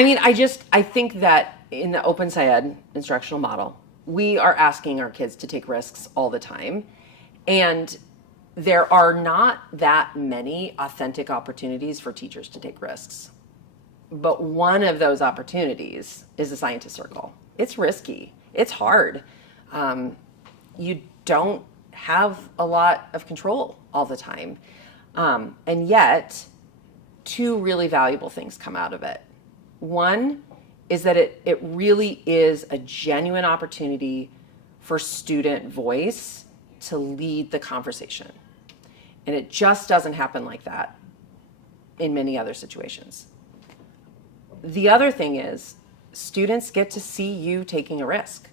I mean, I think that in the OpenSciEd instructional model, we are asking our kids to take risks all the time. And there are not that many authentic opportunities for teachers to take risks. But one of those opportunities is the scientist circle. It's risky. It's hard. You don't have a lot of control all the time. And yet, two really valuable things come out of it. One is that it really is a genuine opportunity for student voice to lead the conversation. And it just doesn't happen like that in many other situations. The other thing is students get to see you taking a risk.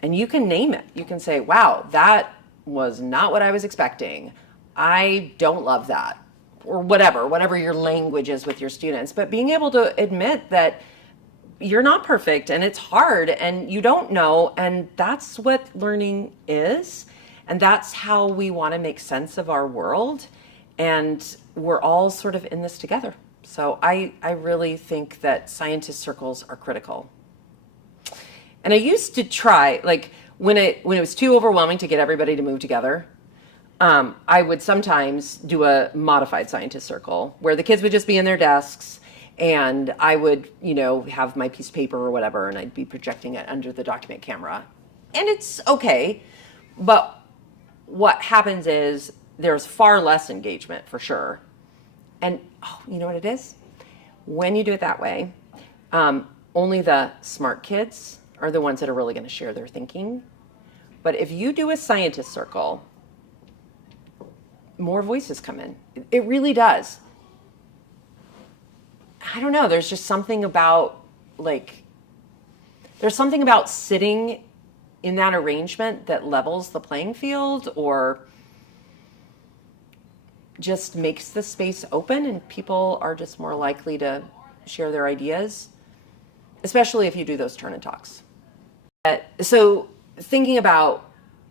And you can name it. You can say, wow, that was not what I was expecting. I don't love that. Or whatever your language is with your students. But being able to admit that you're not perfect and it's hard and you don't know, and that's what learning is. And that's how we want to make sense of our world. And we're all sort of in this together. So I really think that scientist circles are critical. And I used to try, like when it was too overwhelming to get everybody to move together, I would sometimes do a modified scientist circle where the kids would just be in their desks and I would, have my piece of paper or whatever, and I'd be projecting it under the document camera. And it's okay, but what happens is there's far less engagement for sure. And you know what it is? When you do it that way, only the smart kids are the ones that are really going to share their thinking. But if you do a scientist circle, more voices come in. It really does. I don't know. There's just something about sitting in that arrangement that levels the playing field or just makes the space open, and people are just more likely to share their ideas, especially if you do those turn and talks. So thinking about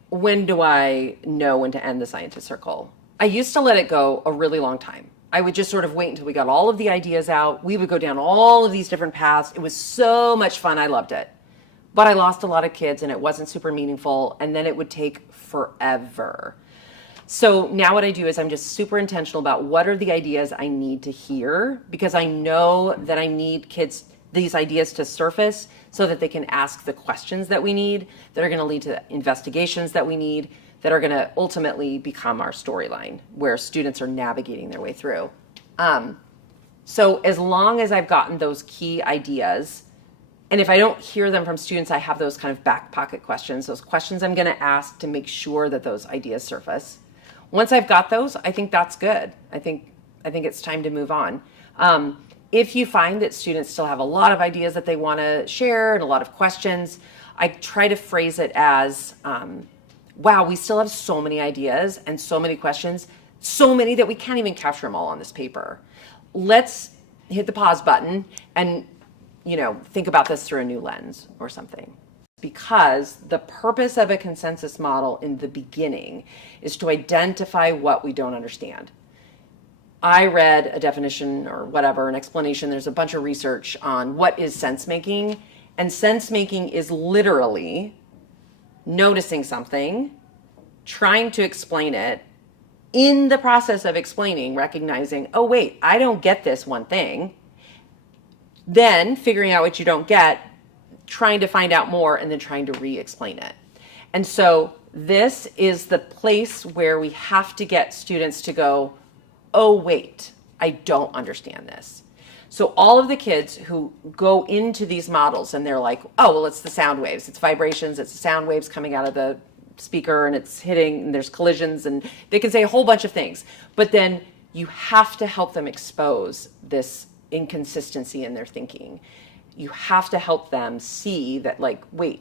when do I know when to end the scientist circle? I used to let it go a really long time. I would just sort of wait until we got all of the ideas out. We would go down all of these different paths. It was so much fun. I loved it. But I lost a lot of kids and it wasn't super meaningful. And then it would take forever. So now what I do is I'm just super intentional about what are the ideas I need to hear, because I know that I need kids, these ideas to surface so that they can ask the questions that we need, that are going to lead to investigations that we need, that are going to ultimately become our storyline where students are navigating their way through. So as long as I've gotten those key ideas, and if I don't hear them from students, I have those kind of back pocket questions, those questions I'm going to ask to make sure that those ideas surface. Once I've got those, I think that's good. I think it's time to move on. If you find that students still have a lot of ideas that they want to share and a lot of questions, I try to phrase it as, wow, we still have so many ideas and so many questions, so many that we can't even capture them all on this paper. Let's hit the pause button and, think about this through a new lens or something. Because the purpose of a consensus model in the beginning is to identify what we don't understand. I read a definition or whatever, an explanation. There's a bunch of research on what is sense making. And sense making is literally noticing something, trying to explain it, in the process of explaining, recognizing, oh wait, I don't get this one thing. Then figuring out what you don't get, trying to find out more, and then trying to re-explain it. And so this is the place where we have to get students to go, oh wait, I don't understand this. So all of the kids who go into these models and they're like, oh, well, it's the sound waves, it's vibrations, it's the sound waves coming out of the speaker and it's hitting and there's collisions, and they can say a whole bunch of things. But then you have to help them expose this inconsistency in their thinking. You have to help them see that, wait,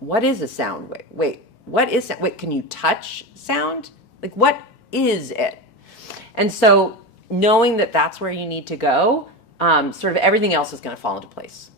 what is a sound wave? Wait, what is that? Wait, can you touch sound? What is it? And so knowing that that's where you need to go, sort of everything else is going to fall into place.